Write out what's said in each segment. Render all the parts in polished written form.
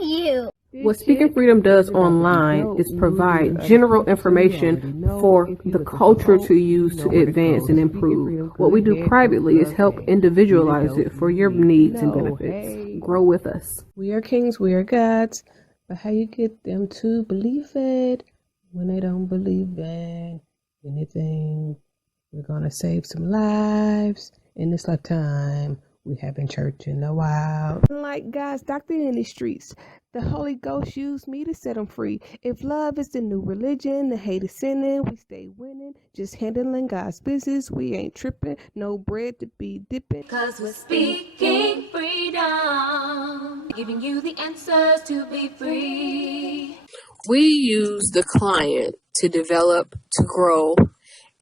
you? What Speaking Freedom does online is provide general information for the culture to use to advance and improve. What we do privately is help individualize it for your needs and benefits. Grow with us. We are kings, we are gods, but how you get them to believe it when they don't believe in anything? We're gonna save some lives in this lifetime. We haven't church in a while. Like God's doctor in the streets, the Holy Ghost used me to set them free. If love is the new religion, the hate is sinning, we stay winning. Just handling God's business, we ain't tripping. No bread to be dipping. Cause we're speaking freedom, giving you the answers to be free. We use the client to develop, to grow,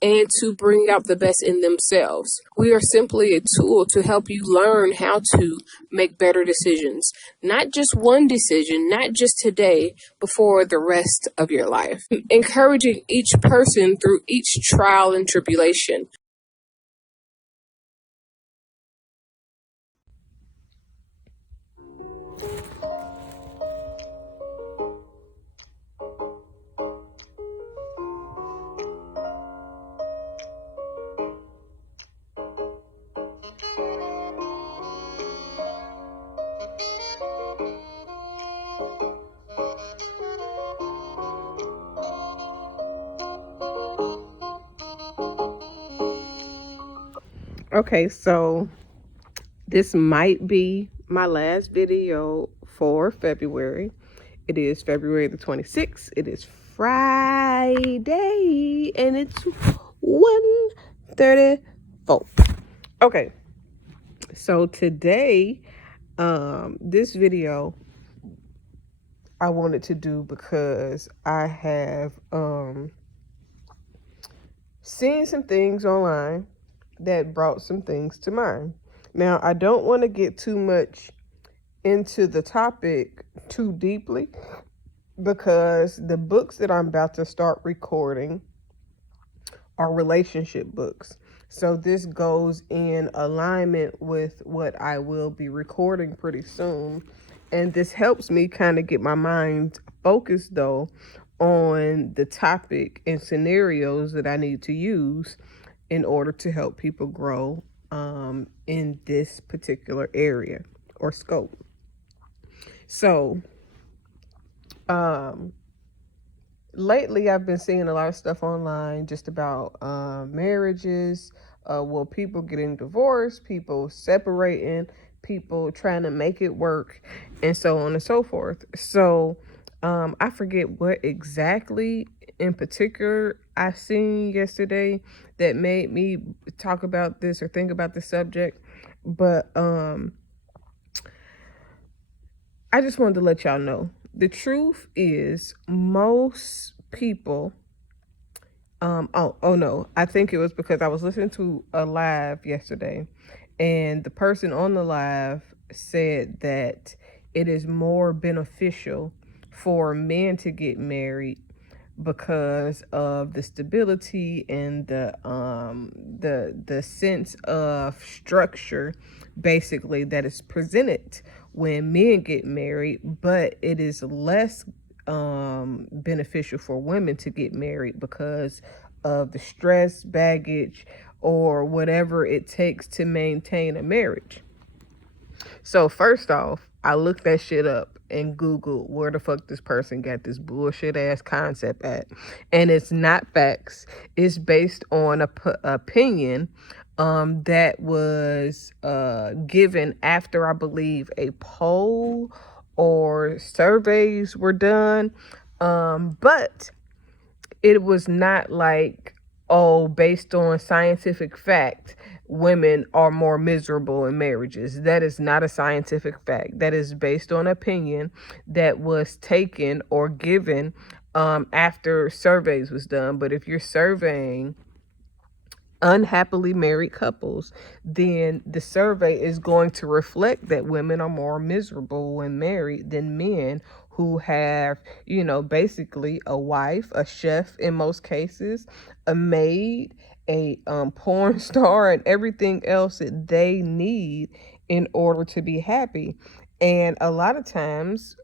and to bring out the best in themselves. We are simply a tool to help you learn how to make better decisions. Not just one decision, not just today, but for the rest of your life. Encouraging each person through each trial and tribulation. Okay, so this might be my last video for February. It is February the 26th. It is Friday, and it's 1:34. Okay, so today, this video I wanted to do because I have seen some things online that brought some things to mind. Now, I don't want to get too much into the topic too deeply because the books that I'm about to start recording are relationship books. So this goes in alignment with what I will be recording pretty soon. And this helps me kind of get my mind focused, though, on the topic and scenarios that I need to use in order to help people grow in this particular area or scope. So, lately I've been seeing a lot of stuff online just about marriages, people getting divorced, people separating, people trying to make it work, and so on and so forth. So, I forget what exactly in particular I seen yesterday that made me talk about this or think about the subject, but I just wanted to let y'all know the truth is most people I think it was because I was listening to a live yesterday, and the person on the live said that it is more beneficial for men to get married because of the stability and the sense of structure basically that is presented when men get married, but it is less beneficial for women to get married because of the stress, baggage, or whatever it takes to maintain a marriage. So first off, I looked that shit up and Googled where the fuck this person got this bullshit ass concept at. And it's not facts. It's based on a opinion that was given after, I believe, a poll or surveys were done. But it was not like, oh, based on scientific fact, women are more miserable in marriages. That is not a scientific fact. That is based on opinion that was taken or given after surveys was done. But if you're surveying unhappily married couples, then the survey is going to reflect that women are more miserable when married than men who have, basically a wife, a chef in most cases, a maid, a porn star, and everything else that they need in order to be happy. And a lot of times,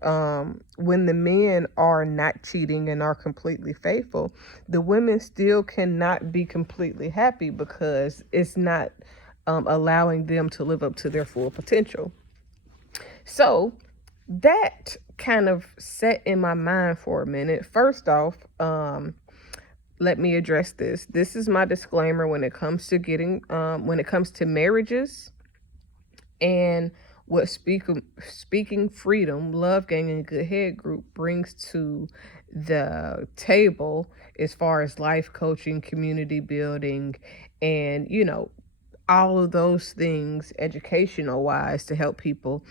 when the men are not cheating and are completely faithful, the women still cannot be completely happy because it's not allowing them to live up to their full potential. So that kind of set in my mind for a minute. First off, let me address this. This is my disclaimer when it comes to when it comes to marriages and what speaking freedom, love gang, and good head group brings to the table as far as life coaching, community building, and all of those things educational wise to help people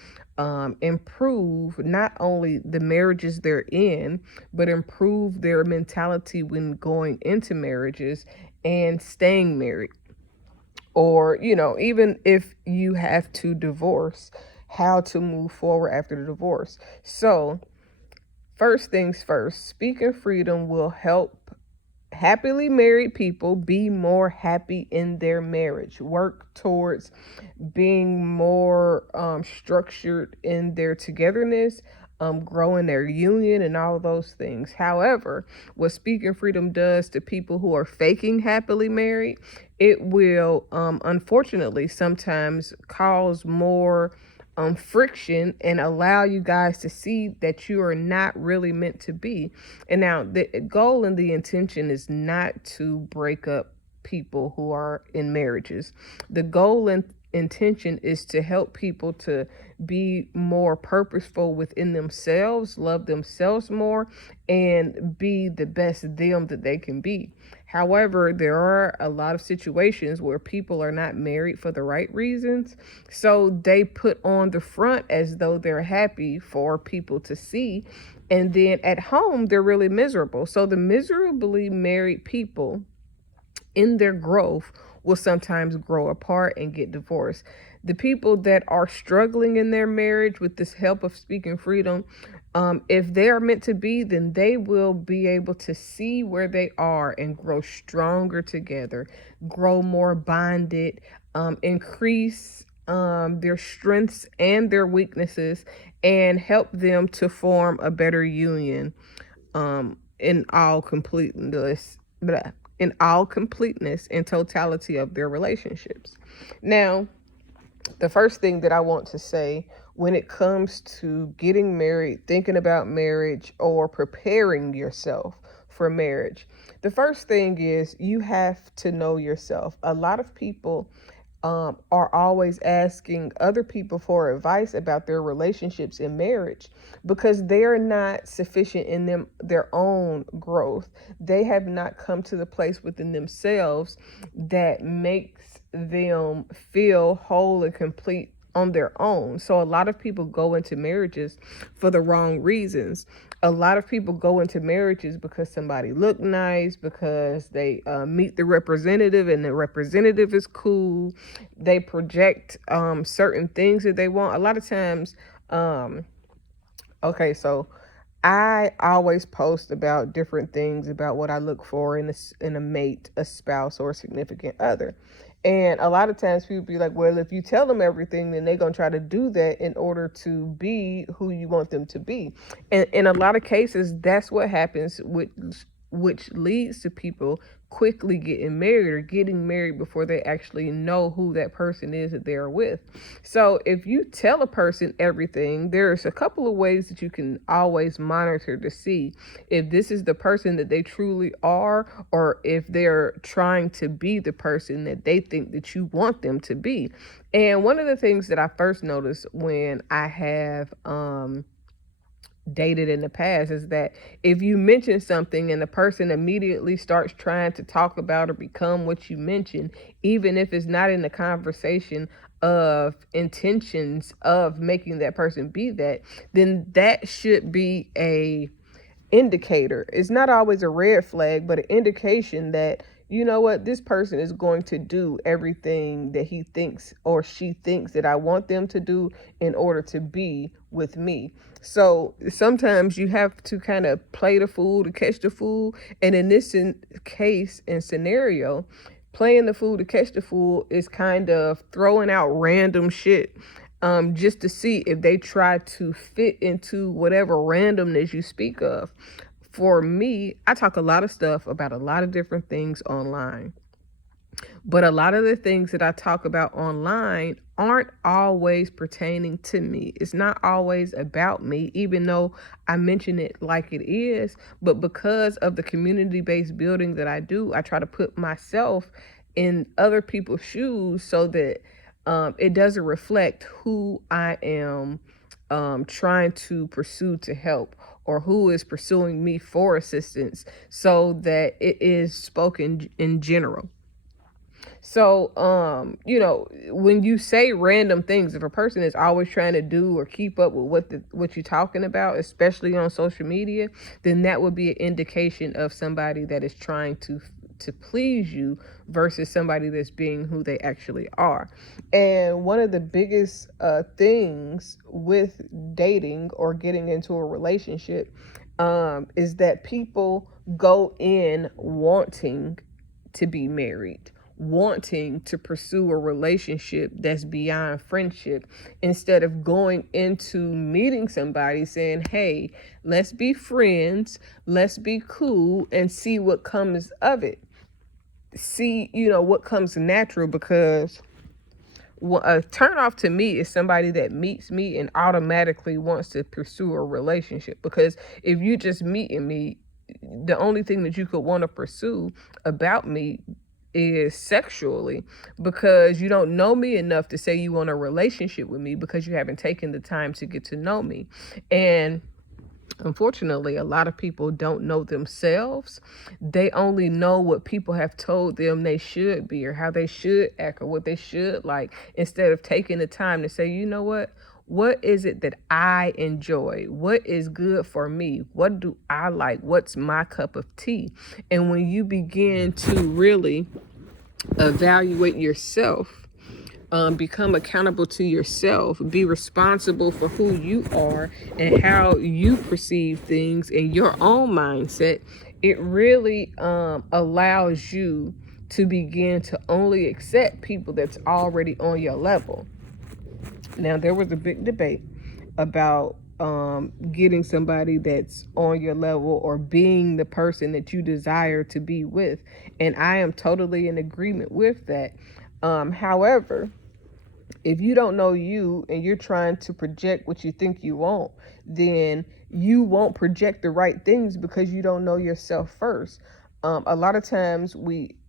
improve not only the marriages they're in, but improve their mentality when going into marriages and staying married. Or, even if you have to divorce, how to move forward after the divorce. So, first things first, speaking freedom will help happily married people be more happy in their marriage, work towards being more structured in their togetherness, growing their union, and all those things. However, what speaking freedom does to people who are faking happily married, it will unfortunately sometimes cause more friction and allow you guys to see that you are not really meant to be. And now the goal and the intention is not to break up people who are in marriages. The goal and intention is to help people to be more purposeful within themselves, love themselves more, and be the best them that they can be. However, there are a lot of situations where people are not married for the right reasons. So they put on the front as though they're happy for people to see. And then at home, they're really miserable. So the miserably married people in their growth will sometimes grow apart and get divorced. The people that are struggling in their marriage with this help of speaking freedom, if they are meant to be, then they will be able to see where they are and grow stronger together, grow more bonded, increase their strengths and their weaknesses, and help them to form a better union in all completeness. In all completeness and totality of their relationships. Now, the first thing that I want to say when it comes to getting married, thinking about marriage, or preparing yourself for marriage, the first thing is you have to know yourself. A lot of people are always asking other people for advice about their relationships in marriage because they're not sufficient in their own growth. They have not come to the place within themselves that makes them feel whole and complete on their own. So a lot of people go into marriages for the wrong reasons. A lot of people go into marriages because somebody look nice, because they meet the representative and the representative is cool. They project certain things that they want. A lot of times, okay, so I always post about different things about what I look for in a mate, a spouse, or a significant other. And a lot of times people be like, well, if you tell them everything, then they're going to try to do that in order to be who you want them to be. And in a lot of cases, that's what happens, which leads to people quickly getting married or getting married before they actually know who that person is that they're with. So if you tell a person everything, there's a couple of ways that you can always monitor to see if this is the person that they truly are, or if they're trying to be the person that they think that you want them to be. And one of the things that I first noticed when I have dated in the past is that if you mention something and the person immediately starts trying to talk about or become what you mentioned, even if it's not in the conversation of intentions of making that person be that, then that should be a indicator. It's not always a red flag, but an indication that, you know what, this person is going to do everything that he thinks or she thinks that I want them to do in order to be with me. So sometimes you have to kind of play the fool to catch the fool. And in this case and scenario, playing the fool to catch the fool is kind of throwing out random shit just to see if they try to fit into whatever randomness you speak of. For me, I talk a lot of stuff about a lot of different things online. But a lot of the things that I talk about online aren't always pertaining to me. It's not always about me, even though I mention it like it is. But because of the community-based building that I do, I try to put myself in other people's shoes so that it doesn't reflect who I am trying to pursue to help, or who is pursuing me for assistance, so that it is spoken in general. So, when you say random things, if a person is always trying to do or keep up with what you're talking about, especially on social media, then that would be an indication of somebody that is trying to please you versus somebody that's being who they actually are. And one of the biggest things with dating or getting into a relationship is that people go in wanting to be married, wanting to pursue a relationship that's beyond friendship, instead of going into meeting somebody saying, hey, let's be friends, let's be cool, and see what comes of it. See, what comes natural. Because a turn off to me is somebody that meets me and automatically wants to pursue a relationship. Because if you just meeting me, the only thing that you could want to pursue about me is sexually, because you don't know me enough to say you want a relationship with me, because you haven't taken the time to get to know me. And unfortunately, a lot of people don't know themselves. They only know what people have told them they should be, or how they should act, or what they should like, instead of taking the time to say, you know what is it that I enjoy? What is good for me? What do I like? What's my cup of tea? And when you begin to really evaluate yourself, become accountable to yourself, be responsible for who you are and how you perceive things in your own mindset, it really allows you to begin to only accept people that's already on your level. Now, there was a big debate about getting somebody that's on your level, or being the person that you desire to be with. And I am totally in agreement with that. However, if you don't know you and you're trying to project what you think you want, then you won't project the right things, because you don't know yourself first. A lot of times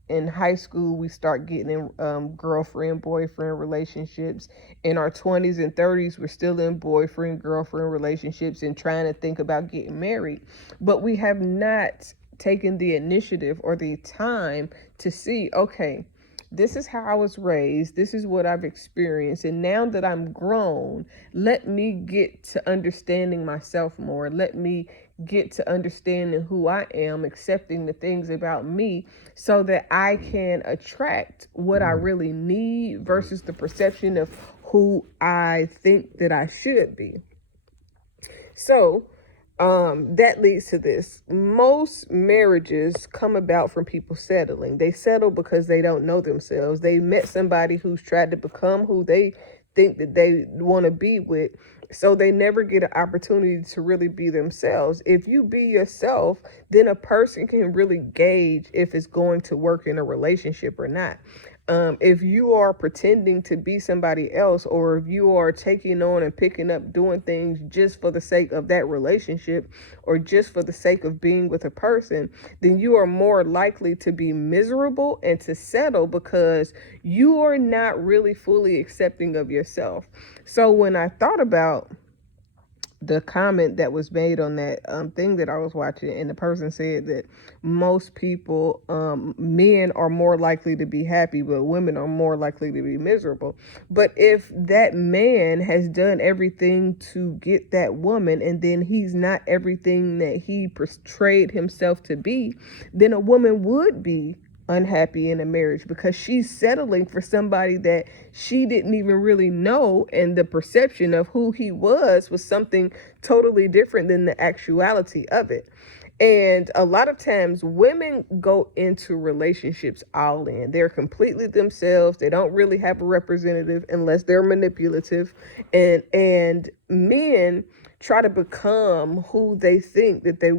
in high school, we start getting in girlfriend, boyfriend relationships. In our 20s and 30s, we're still in boyfriend, girlfriend relationships and trying to think about getting married. But we have not taken the initiative or the time to see, okay, this is how I was raised. This is what I've experienced. And now that I'm grown, let me get to understanding myself more. Let me get to understanding who I am, accepting the things about me, so that I can attract what I really need versus the perception of who I think that I should be. So, that leads to this. Most marriages come about from people settling. They settle because they don't know themselves. They met somebody who's tried to become who they think that they want to be with. So they never get an opportunity to really be themselves. If you be yourself, then a person can really gauge if it's going to work in a relationship or not. If you are pretending to be somebody else, or if you are taking on and picking up doing things just for the sake of that relationship, or just for the sake of being with a person, then you are more likely to be miserable and to settle, because you are not really fully accepting of yourself. So when I thought about the comment that was made on that thing that I was watching, and the person said that most people, men are more likely to be happy, but women are more likely to be miserable. But if that man has done everything to get that woman, and then he's not everything that he portrayed himself to be, then a woman would be unhappy in a marriage, because she's settling for somebody that she didn't even really know, and the perception of who he was something totally different than the actuality of it. And a lot of times women go into relationships all in. They're completely themselves. They don't really have a representative unless they're manipulative. And men try to become who they think that the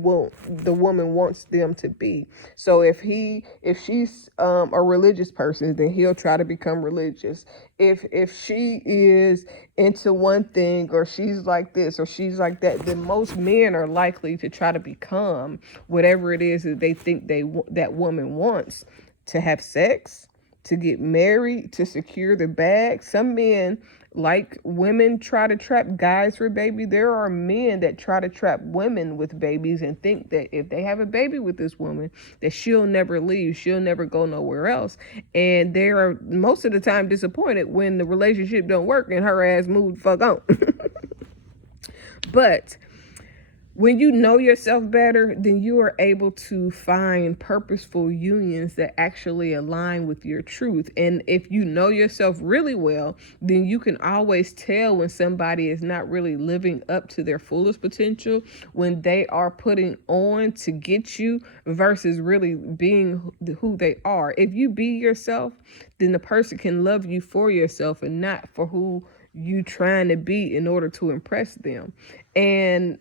woman wants them to be. So if she's a religious person, then he'll try to become religious. If she is into one thing, or she's like this or she's like that, then most men are likely to try to become whatever it is that they think that woman wants: to have sex, to get married, to secure the bag. Some men, like women try to trap guys for baby, there are men that try to trap women with babies and think that if they have a baby with this woman, that she'll never leave, she'll never go nowhere else. And they are most of the time disappointed when the relationship don't work and her ass moved the fuck on. But when you know yourself better, then you are able to find purposeful unions that actually align with your truth. And if you know yourself really well, then you can always tell when somebody is not really living up to their fullest potential, when they are putting on to get you versus really being who they are. If you be yourself, then the person can love you for yourself and not for who you trying to be in order to impress them. And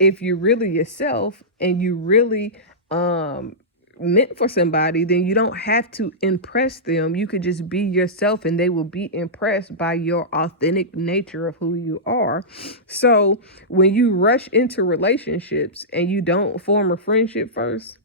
if you're really yourself and you really meant for somebody, then you don't have to impress them. You could just be yourself and they will be impressed by your authentic nature of who you are. So when you rush into relationships and you don't form a friendship first,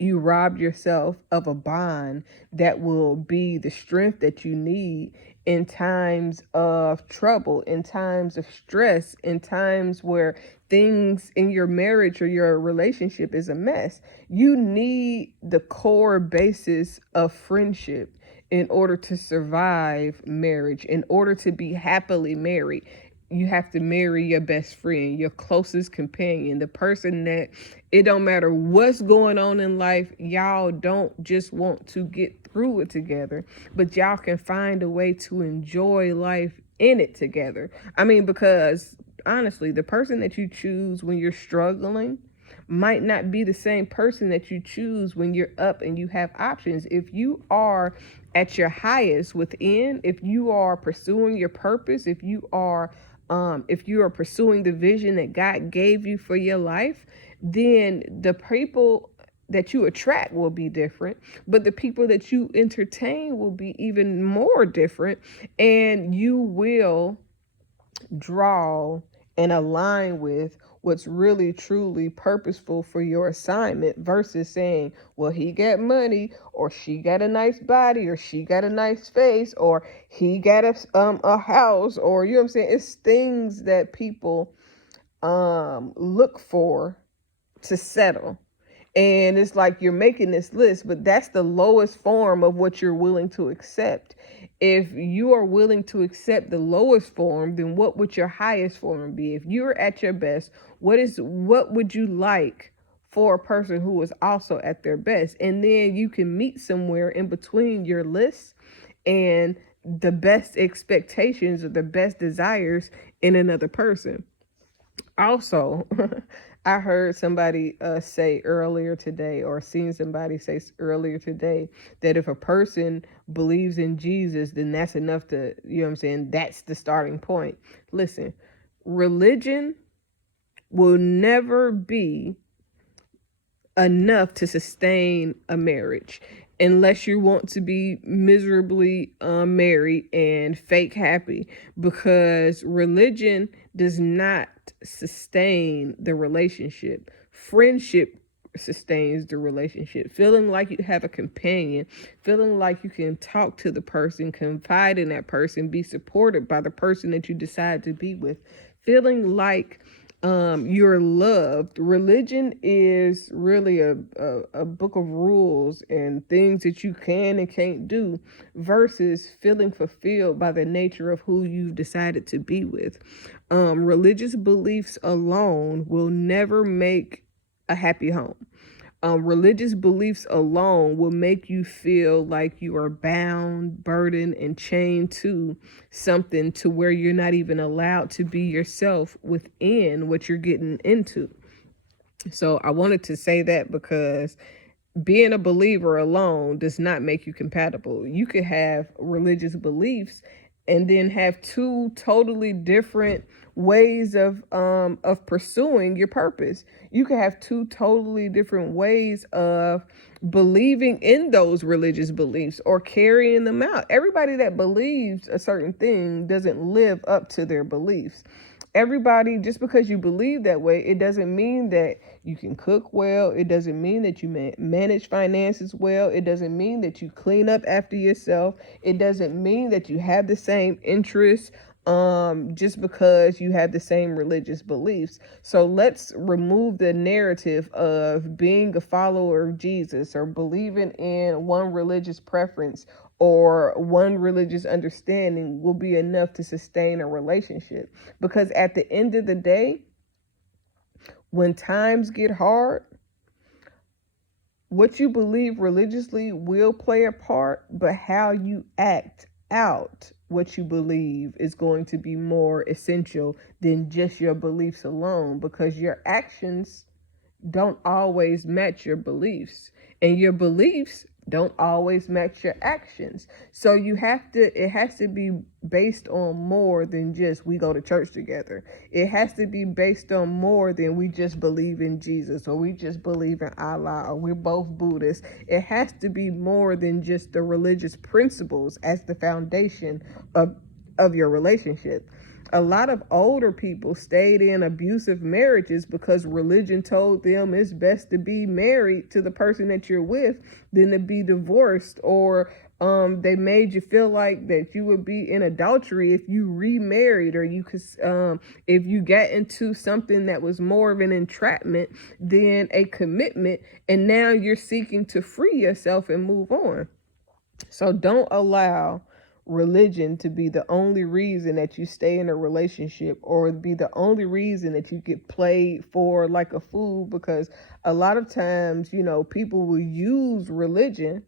you rob yourself of a bond that will be the strength that you need in times of trouble, in times of stress, in times where things in your marriage or your relationship is a mess. You need the core basis of friendship in order to survive marriage, in order to be happily married. You have to marry your best friend, your closest companion, the person that it don't matter what's going on in life, y'all don't just want to get through it together, but y'all can find a way to enjoy life in it together. I mean, because honestly, the person that you choose when you're struggling might not be the same person that you choose when you're up and you have options. If you are at your highest within, if you are pursuing your purpose, if you are pursuing the vision that God gave you for your life, then the people that you attract will be different, but the people that you entertain will be even more different, and you will draw and align with what's really truly purposeful for your assignment versus saying, well, he got money, or she got a nice body, or she got a nice face, or he got a house, or you know what I'm saying? It's things that people look for to settle. And it's like you're making this list, but that's the lowest form of what you're willing to accept. If you are willing to accept the lowest form, then what would your highest form be? If you're at your best, what would you like for a person who is also at their best? And then you can meet somewhere in between your list and the best expectations or the best desires in another person. Also, I heard somebody say earlier today, or seen somebody say earlier today, that if a person believes in Jesus, then that's enough to, you know what I'm saying, that's the starting point. Listen, religion will never be enough to sustain a marriage unless you want to be miserably married and fake happy, because religion does not sustain the relationship. Friendship sustains the relationship. Feeling like you have a companion, feeling like you can talk to the person, confide in that person, be supported by the person that you decide to be with, feeling like you're loved. Religion is really a book of rules and things that you can and can't do, versus feeling fulfilled by the nature of who you've decided to be with. Religious beliefs alone will never make a happy home. Religious beliefs alone will make you feel like you are bound, burdened, and chained to something, to where you're not even allowed to be yourself within what you're getting into. So I wanted to say that because being a believer alone does not make you compatible. You could have religious beliefs and then have two totally different ways of pursuing your purpose. You could have two totally different ways of believing in those religious beliefs or carrying them out. Everybody that believes a certain thing doesn't live up to their beliefs. Everybody, just because you believe that way, it doesn't mean that you can cook well. It doesn't mean that you manage finances well. It doesn't mean that you clean up after yourself. It doesn't mean that you have the same interests just because you have the same religious beliefs. So let's remove the narrative of being a follower of Jesus or believing in one religious preference or one religious understanding will be enough to sustain a relationship. Because at the end of the day, when times get hard, what you believe religiously will play a part, but how you act out what you believe is going to be more essential than just your beliefs alone, because your actions don't always match your beliefs, and your beliefs don't always match your actions. So it has to be based on more than just we go to church together. It has to be based on more than we just believe in Jesus or we just believe in Allah or we're both Buddhists. It has to be more than just the religious principles as the foundation of your relationship. A lot of older people stayed in abusive marriages because religion told them it's best to be married to the person that you're with than to be divorced, or they made you feel like that you would be in adultery if you remarried, or you could if you got into something that was more of an entrapment than a commitment, and now you're seeking to free yourself and move on. So don't allow religion to be the only reason that you stay in a relationship or be the only reason that you get played for like a fool, because a lot of times, people will use religion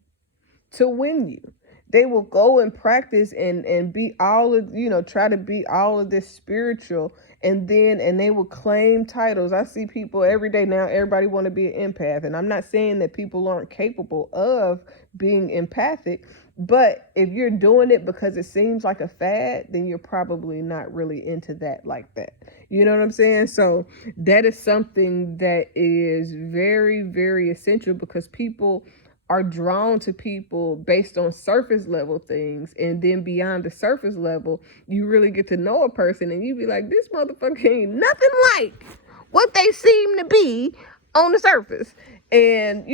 to win you. They will go and practice and be all of, try to be all of this spiritual, and they will claim titles. I see people every day now, everybody want to be an empath. And I'm not saying that people aren't capable of being empathic, but if you're doing it because it seems like a fad, then you're probably not really into that like that. You know what I'm saying? So that is something that is very, very essential, because people are drawn to people based on surface level things, and then beyond the surface level, you really get to know a person and you be like, this motherfucker ain't nothing like what they seem to be on the surface. And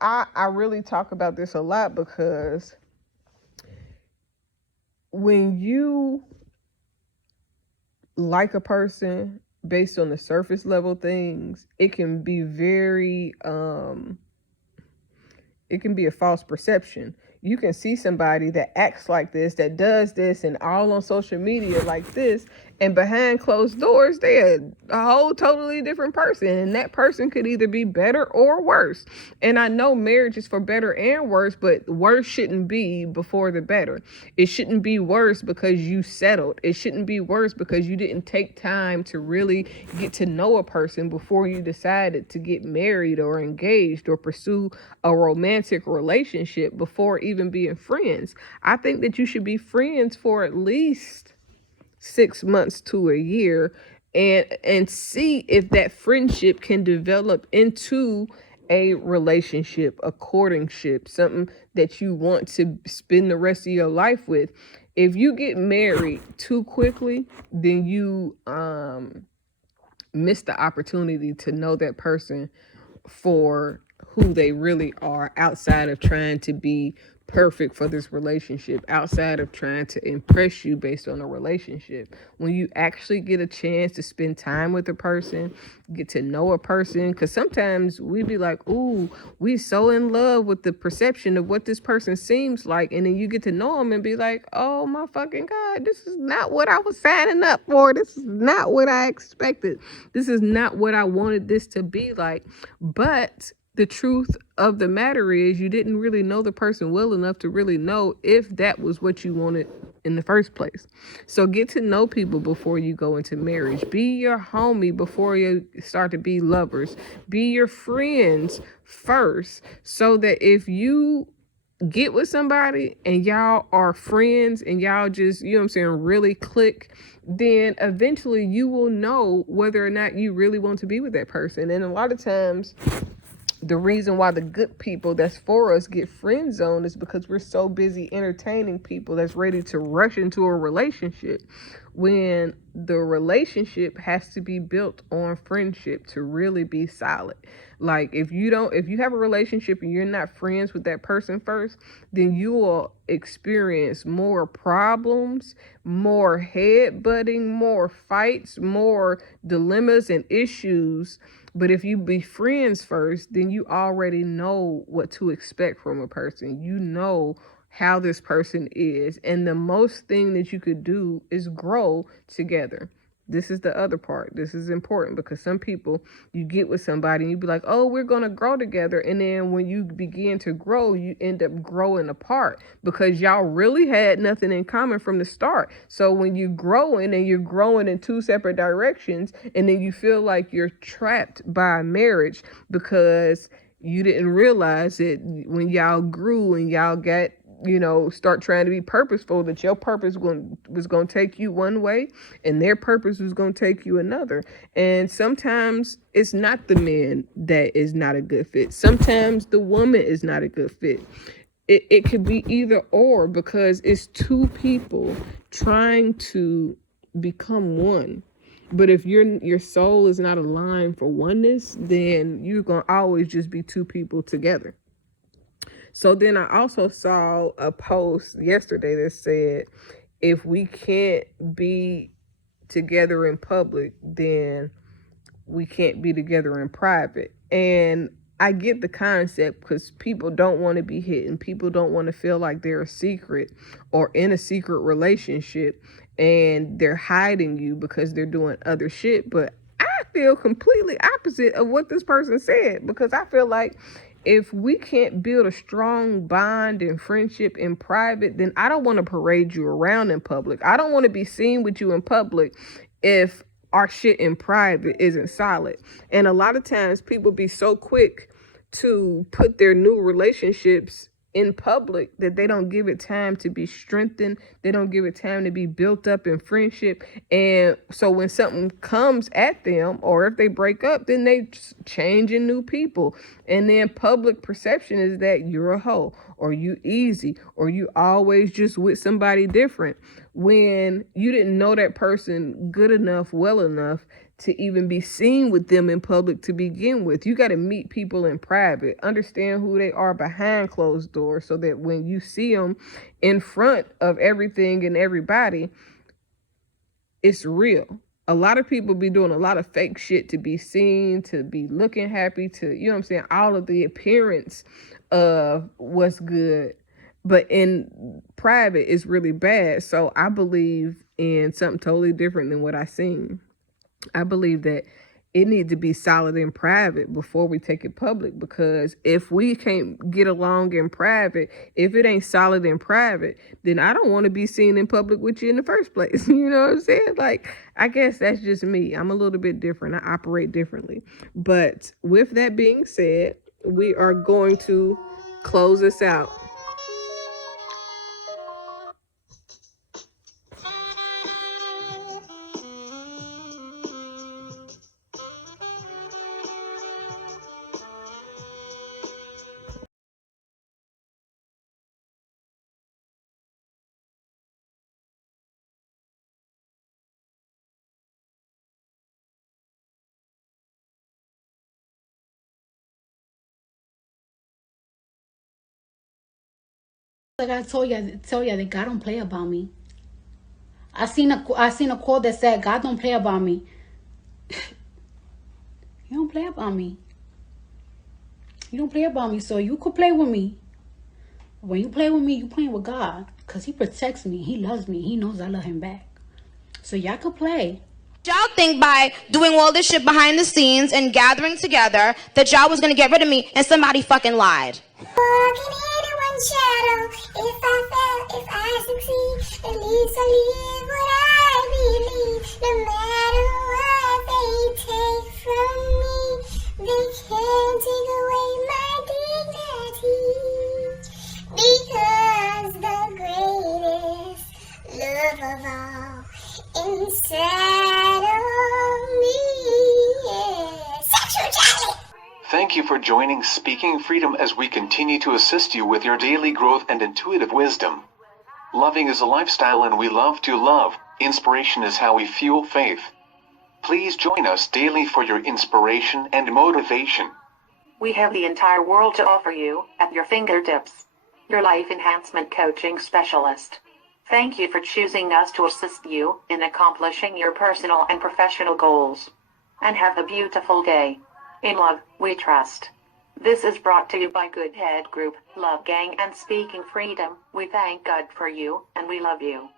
I really talk about this a lot, because when you like a person based on the surface level things, it can be very it can be a false perception. You can see somebody that acts like this, that does this, and all on social media like this, and behind closed doors, they're a whole totally different person. And that person could either be better or worse. And I know marriage is for better and worse, but worse shouldn't be before the better. It shouldn't be worse because you settled. It shouldn't be worse because you didn't take time to really get to know a person before you decided to get married or engaged or pursue a romantic relationship before even being friends. I think that you should be friends for at least 6 months to a year, and see if that friendship can develop into a relationship, a courtship, something that you want to spend the rest of your life with. If you get married too quickly, then you miss the opportunity to know that person for who they really are, outside of trying to be perfect for this relationship, outside of trying to impress you based on a relationship. When you actually get a chance to spend time with a person, get to know a person, because sometimes we be like, ooh, we so in love with the perception of what this person seems like, and then you get to know them and be like, oh my fucking God, this is not what I was signing up for. This is not what I expected. This is not what I wanted this to be like. But the truth of the matter is you didn't really know the person well enough to really know if that was what you wanted in the first place. So get to know people before you go into marriage. Be your homie before you start to be lovers. Be your friends first, so that if you get with somebody and y'all are friends and y'all just, really click, then eventually you will know whether or not you really want to be with that person. And a lot of times, the reason why the good people that's for us get friend zoned is because we're so busy entertaining people that's ready to rush into a relationship, when the relationship has to be built on friendship to really be solid. Like if you have a relationship and you're not friends with that person first, then you will experience more problems, more headbutting, more fights, more dilemmas and issues. But if you be friends first, then you already know what to expect from a person. You know how this person is. And the most thing that you could do is grow together. This is the other part. This is important, because some people, you get with somebody and you be like, oh, we're going to grow together. And then when you begin to grow, you end up growing apart because y'all really had nothing in common from the start. So when you're growing and you're growing in two separate directions, and then you feel like you're trapped by marriage because you didn't realize it when y'all grew and y'all got, start trying to be purposeful, that your purpose was going to take you one way and their purpose was going to take you another. And sometimes it's not the man that is not a good fit. Sometimes the woman is not a good fit. It could be either or, because it's two people trying to become one. But if your soul is not aligned for oneness, then you're going to always just be two people together. So then I also saw a post yesterday that said, if we can't be together in public, then we can't be together in private. And I get the concept, because people don't want to be hidden. People don't want to feel like they're a secret or in a secret relationship and they're hiding you because they're doing other shit. But I feel completely opposite of what this person said, because I feel like if we can't build a strong bond and friendship in private, then I don't want to parade you around in public. I don't want to be seen with you in public if our shit in private isn't solid. And a lot of times people be so quick to put their new relationships in public that they don't give it time to be strengthened. They don't give it time to be built up in friendship. And so when something comes at them, or if they break up, then they change in new people. And then public perception is that you're a hoe, or you easy, or you always just with somebody different, when you didn't know that person good enough, well enough to even be seen with them in public to begin with. You got to meet people in private, understand who they are behind closed doors, so that when you see them in front of everything and everybody, it's real. A lot of people be doing a lot of fake shit to be seen, to be looking happy, to, all of the appearance of what's good. But in private, it's really bad. So I believe in something totally different than what I seen. I believe that it needs to be solid in private before we take it public, because if we can't get along in private, if it ain't solid in private, then I don't want to be seen in public with you in the first place. You know what I'm saying? Like, I guess that's just me. I'm a little bit different. I operate differently. But with that being said, we are going to close this out. Like I told you that God don't play about me. I seen a quote that said, God don't play about me. You don't play about me. You don't play about me, so you could play with me. When you play with me, you playing with God, because he protects me. He loves me. He knows I love him back. So y'all could play. Y'all think by doing all this shit behind the scenes and gathering together that y'all was gonna get rid of me, and somebody fucking lied. Walking in one shadow, if I fail, if I succeed, at least I live what I believe. No matter what they take from me, they can't take away my dignity. Because the greatest love of all inside of me is sexual Charlie. Thank you for joining Speaking Freedom as we continue to assist you with your daily growth and intuitive wisdom. Loving is a lifestyle and we love to love. Inspiration is how we fuel faith. Please join us daily for your inspiration and motivation. We have the entire world to offer you at your fingertips. Your life enhancement coaching specialist. Thank you for choosing us to assist you in accomplishing your personal and professional goals. And have a beautiful day. In love, we trust. This is brought to you by Good Head Group, Love Gang, and Speaking Freedom. We thank God for you, and we love you.